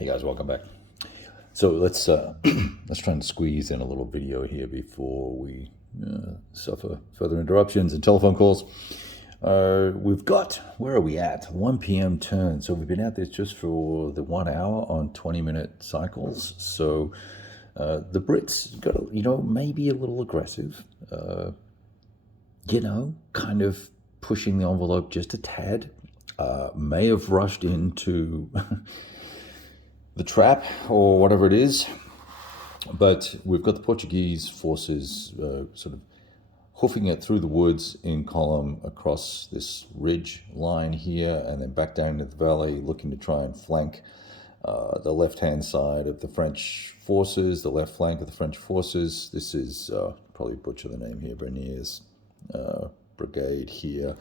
Hey guys, welcome back. So let's let's try and squeeze in a little video here before we suffer further interruptions and telephone calls. We've got, where are we at? 1 p.m. turn. So we've been at this just for the 1 hour on 20-minute cycles. So the Brits got, maybe a little aggressive, kind of pushing the envelope just a tad. May have rushed into the trap or whatever it is, but we've got the Portuguese forces sort of hoofing it through the woods in column across this ridge line here and then back down into the valley, looking to try and flank the left-hand side of the French forces, the left flank of the French forces. This is, probably butcher the name here, Bernier's brigade here.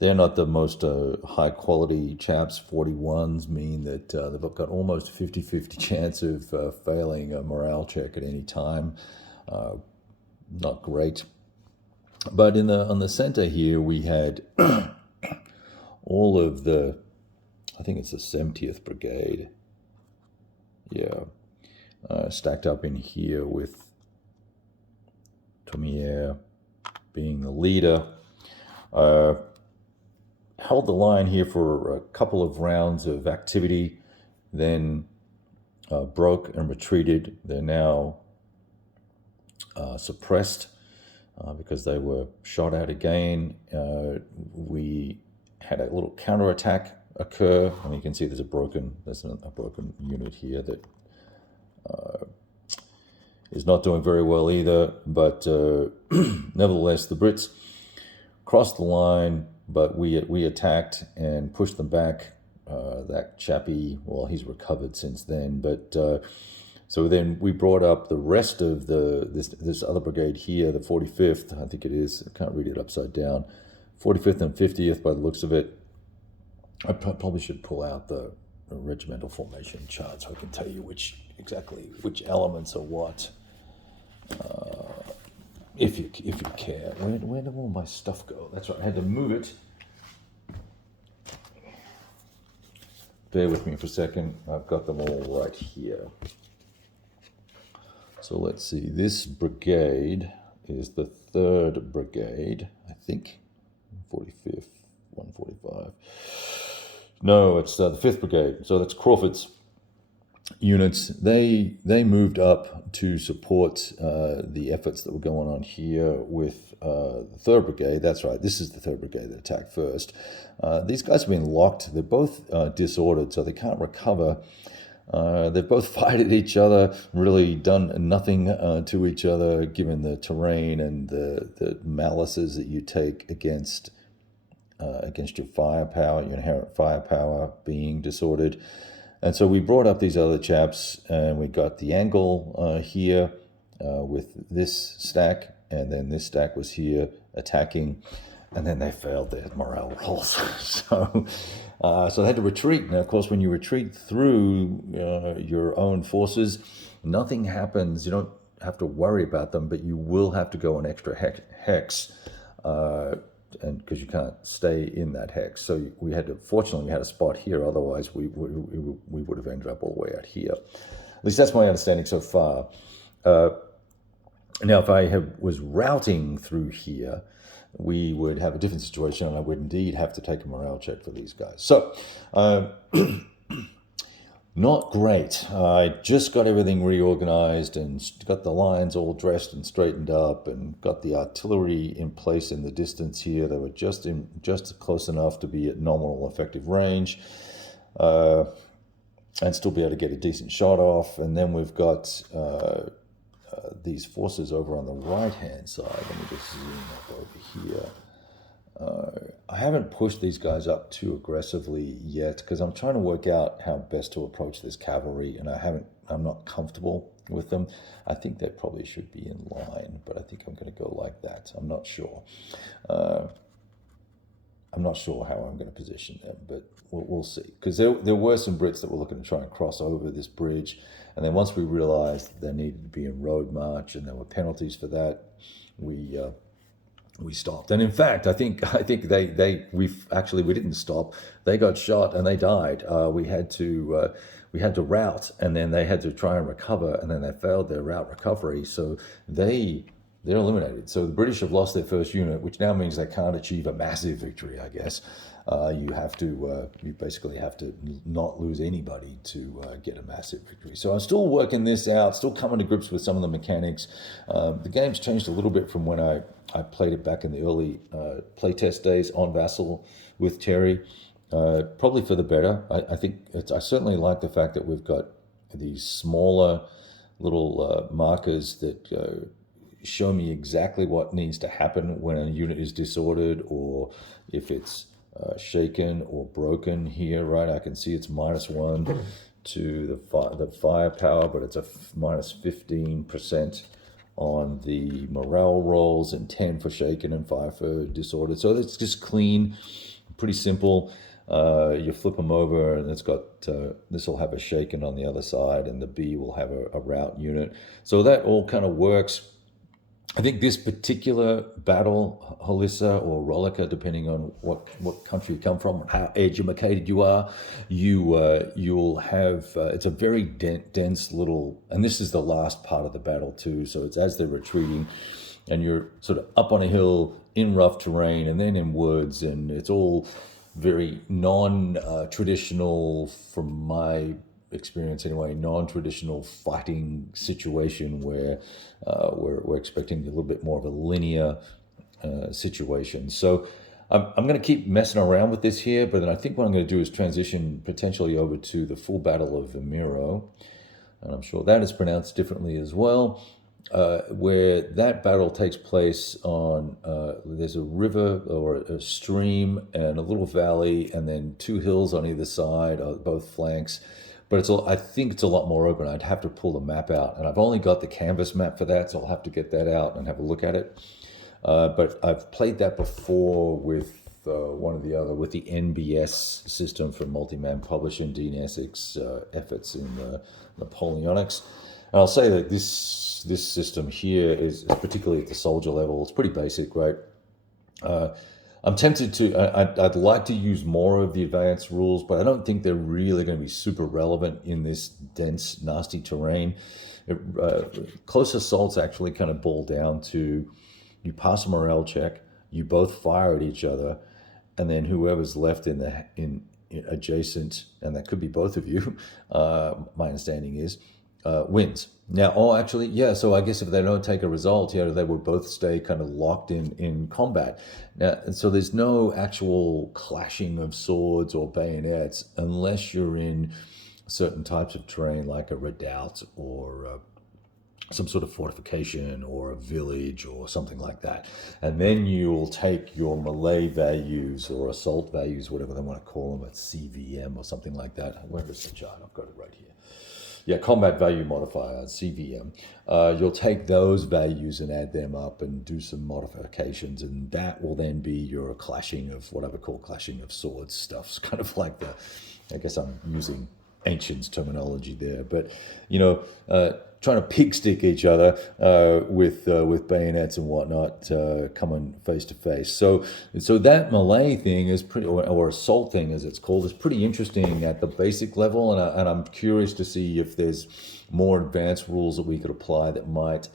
They're not the most high-quality chaps. 41s mean that they've got almost 50-50 chance of failing a morale check at any time. Not great. But on the center here, we had all of the, I think it's the 70th Brigade, stacked up in here with Tomier being the leader. Held the line here for a couple of rounds of activity, then broke and retreated. They're now suppressed because they were shot at again. We had a little counterattack occur, and you can see there's a broken unit here that is not doing very well either. But nevertheless, the Brits crossed the line. But we attacked and pushed them back. That chappie, well, he's recovered since then. But so then we brought up the rest of this other brigade here, the 45th, I think it is. I can't read it upside down. 45th and 50th by the looks of it. I probably should pull out the regimental formation chart so I can tell you which elements are what. If you care. Where did all my stuff go? That's right, I had to move it. Bear with me for a second. I've got them all right here. So let's see. This brigade is the 3rd Brigade, I think. 45th, 145. No, it's the 5th Brigade. So that's Crawford's units. They moved up to support the efforts that were going on here with the 3rd Brigade. That's right, this is the 3rd Brigade that attacked first. These guys have been locked. They're both disordered, so they can't recover. They've both fired at each other, really done nothing to each other, given the terrain and the malices that you take against your firepower, your inherent firepower being disordered. And so we brought up these other chaps, and we got the angle here with this stack, and then this stack was here attacking, and then they failed their morale rolls. So they had to retreat. Now, of course, when you retreat through your own forces, nothing happens. You don't have to worry about them, but you will have to go an extra hex. And because you can't stay in that hex, so fortunately we had a spot here. Otherwise, we would have ended up all the way out here. At least that's my understanding so far. Now, if I was routing through here, we would have a different situation, and I would indeed have to take a morale check for these guys. So, not great. I just got everything reorganized and got the lines all dressed and straightened up and got the artillery in place in the distance here. They were just close enough to be at nominal effective range and still be able to get a decent shot off. And then we've got these forces over on the right-hand side. Let me just zoom up over here. I haven't pushed these guys up too aggressively yet because I'm trying to work out how best to approach this cavalry, and I'm not comfortable with them. I think they probably should be in line, but I think I'm going to go like that. I'm not sure. I'm not sure how I'm going to position them, but we'll see. Because there were some Brits that were looking to try and cross over this bridge, and then once we realized they needed to be in road march and there were penalties for that, we we stopped. And in fact, I think we didn't stop. They got shot and they died. We had to rout, and then they had to try and recover, and then they failed their route recovery. So they're eliminated. So the British have lost their first unit, which now means they can't achieve a massive victory, I guess. You basically have to not lose anybody to get a massive victory. So I'm still working this out, still coming to grips with some of the mechanics. The game's changed a little bit from when I played it back in the early playtest days on Vassal with Terry. Probably for the better. I certainly like the fact that we've got these smaller little markers that show me exactly what needs to happen when a unit is disordered, or if it's shaken or broken here, right? I can see it's -1 to the firepower, but it's a -15% on the morale rolls, and 10 for shaken and 5 for disordered. So it's just clean, pretty simple. You flip them over, and it's got this will have a shaken on the other side, and the B will have a route unit. So that all kind of works. I think this particular battle, Rolica or Rolica, depending on what country you come from, how educated you are, you'll have it's a very dense little, and this is the last part of the battle too. So it's as they're retreating, and you're sort of up on a hill in rough terrain, and then in woods, and it's all very non-traditional, from my experience anyway, non-traditional fighting situation where we're expecting a little bit more of a linear situation. So I'm going to keep messing around with this here, but then I think what I'm going to do is transition potentially over to the full battle of Vimiro, and I'm sure that is pronounced differently as well. Where that battle takes place on, there's a river or a stream and a little valley, and then 2 hills on either side, both flanks. But I think it's a lot more open. I'd have to pull the map out, and I've only got the canvas map for that, so I'll have to get that out and have a look at it. But I've played that before with one or the other, with the NBS system for multi-man publishing, Dean Essex efforts in the Napoleonics. And I'll say that this system here is particularly at the soldier level. It's pretty basic, right? I'm tempted to. I'd like to use more of the advanced rules, but I don't think they're really going to be super relevant in this dense, nasty terrain. Close assaults actually kind of boil down to, you pass a morale check, you both fire at each other, and then whoever's left in adjacent, and that could be both of you. My understanding is. Wins. Now, so I guess if they don't take a result, they would both stay kind of locked in combat. Now, and so there's no actual clashing of swords or bayonets unless you're in certain types of terrain, like a redoubt or some sort of fortification or a village or something like that. And then you'll take your melee values or assault values, whatever they want to call them, at CVM or something like that. Where is the chart? I've got it right here. Yeah, combat value modifier, CVM. You'll take those values and add them up and do some modifications, and that will then be your clashing of, what I would call clashing of swords stuff. It's kind of like I guess I'm using ancients terminology there, but trying to pig stick each other with bayonets and whatnot, coming face to face. So that melee thing is pretty, or assault thing as it's called, is pretty interesting at the basic level, and I'm curious to see if there's more advanced rules that we could apply that might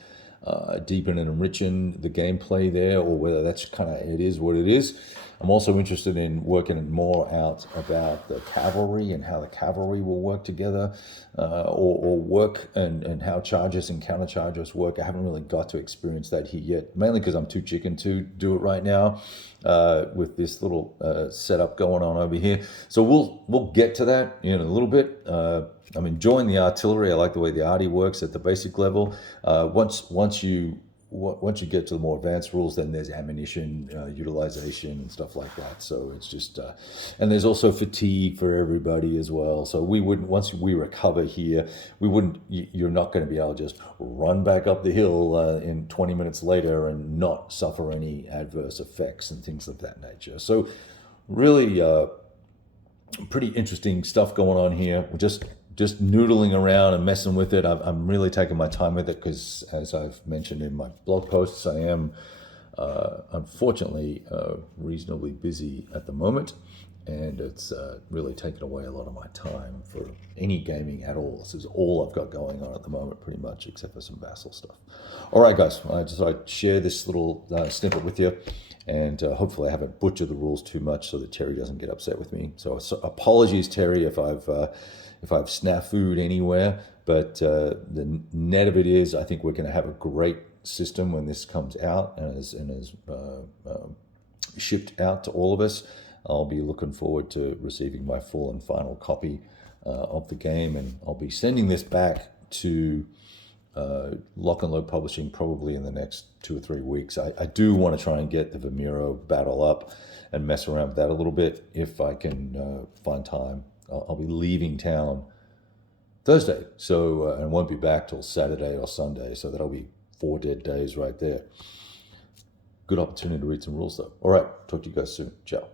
deepen and enrichen the gameplay there, or whether that's it is what it is. I'm also interested in working more out about the cavalry and how the cavalry will work together, or work, and how charges and countercharges work. I haven't really got to experience that here yet, mainly because I'm too chicken to do it right now with this little setup going on over here. So we'll get to that in a little bit. I'm enjoying the artillery. I like the way the arty works at the basic level. Once you get to the more advanced rules, then there's ammunition utilization and stuff like that. So it's just, and there's also fatigue for everybody as well. So once we recover here, you're not going to be able to just run back up the hill in 20 minutes later and not suffer any adverse effects and things of that nature. So really pretty interesting stuff going on here. We're just noodling around and messing with it. I'm really taking my time with it because, as I've mentioned in my blog posts, I am Unfortunately, reasonably busy at the moment, and it's really taken away a lot of my time for any gaming at all. This is all I've got going on at the moment, pretty much, except for some Vassal stuff. All right, guys, I just thought I'd share this little snippet with you, and hopefully I haven't butchered the rules too much so that Terry doesn't get upset with me. So apologies, Terry, if I've snafu'd anywhere, but the net of it is I think we're going to have a great system when this comes out and is shipped out to all of us. I'll be looking forward to receiving my full and final copy of the game, and I'll be sending this back to Lock and Load Publishing probably in the next 2 or 3 weeks. I do want to try and get the Vamiro battle up and mess around with that a little bit if I can find time. I'll be leaving town Thursday, so and won't be back till Saturday or Sunday, so that'll be 4 dead days right there. Good opportunity to read some rules though. All right, talk to you guys soon. Ciao.